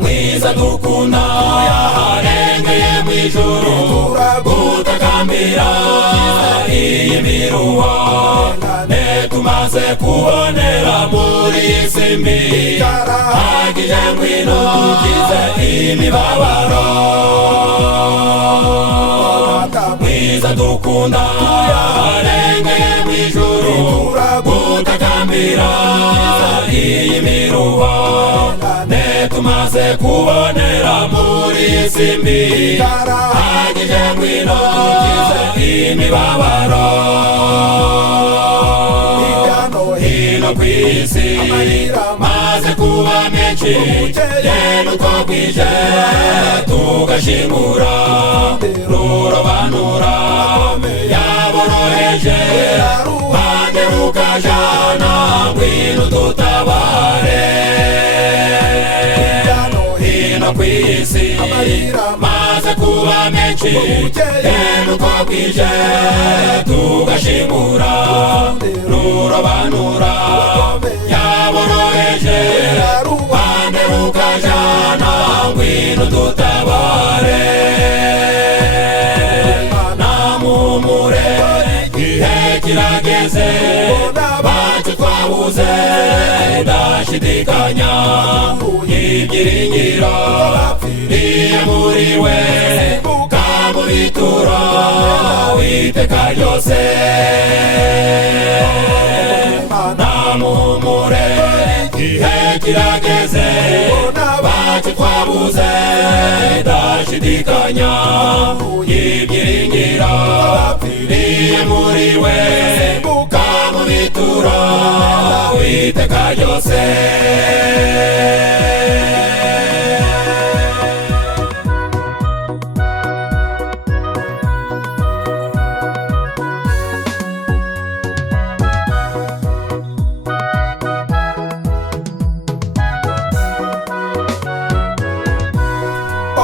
mwiza dukunda yarengeye mwijuru gutakambira iyi miruho netumaze kubonera muri isi mbi hagije ngwino dukize imibabaro mwiza dukunda yarengeye mwijuru gutakambira iyi miruho netumaze kubonera muri isi mbi hagije ngwino dukize imibabaro hino kw'isi maze kuba menshi yenu twagwije tugashimura rurobanura yaboroheje bande rukajana ngwino dutabare hino kw'isi maze kuba menshi yenu twagwije tugashimura rurobanura yaboroheje bande rukajana ngwino dutabare namumure igihe kirageze bacu twabuze ndashidikanya ibyiringiro biriye muri we kamubitura witeka ryose namumure igihe kirageze bacu twabuze ndashidikanya ibyiringiro biriye muri we kamubitura witeka ryose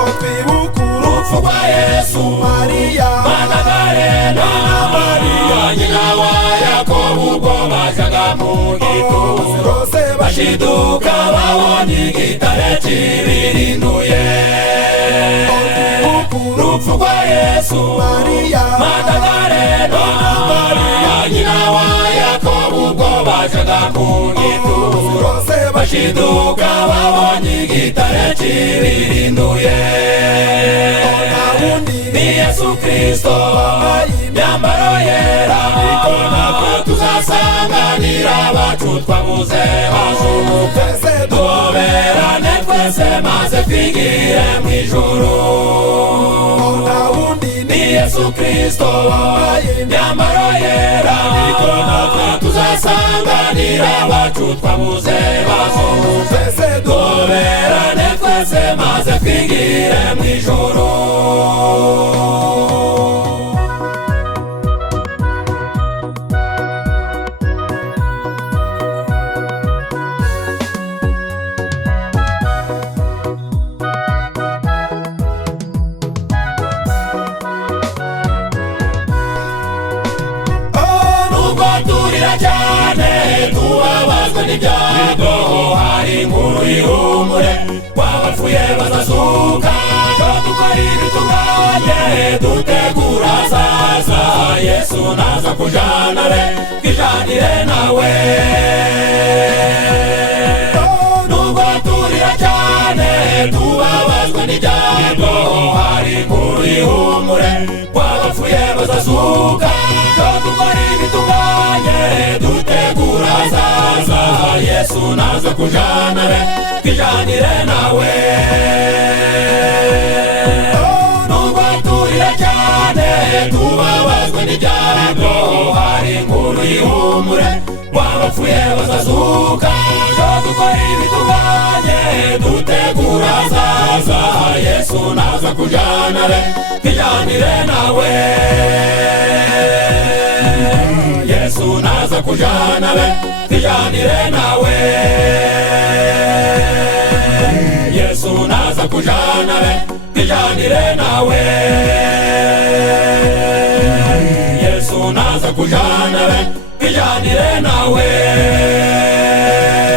urupfu rwa Yesu Mariya Magdalena Mariya nyina wa Yakobo ubwo bajaga mu gituro bashiduka babonye igitare kibirinduye urupfu rwa Yesu Mariya Magdalena Mariya nyina wa Yakobo ubwo bajaga mu gituro bashiduka babonye igitare kibirinduye ni Yesu Kristo myambaro yera niko natwe tuzasanganira abacu twabuze hejuru tuberane twese maze twigire mwijuru ni Yesu Kristo myambaro yera niko natwe tuzasanganira abacu twabuze hejuru tuberane twese maze twigire mwijuru cyane tubabazwe n'ibyago hari inkuru y'ihumure wabapfuye bazazuka dukora ibitunganye dutegura azaza Yesu naza kujana be twijanire nawe nubwo turira cyane tubabazwe n'ibyago hari inkuru y'ihumure wabapfuye bazazuka dukora ibitunganye dutegura azaza Yesu naza kujana be twijanire nawe nubwo turira cyane tubabazwe n'ibyago hari inkuru y'ihumure wabapfuye bazazuka dukora ibitunganye dutegura azaza Yesu naza kujana be twijanire nawe Yesu naza kujana be twijanire nawe Yesu naza kujana be twijanire nawe Yesu naza kujana be twijanire nawe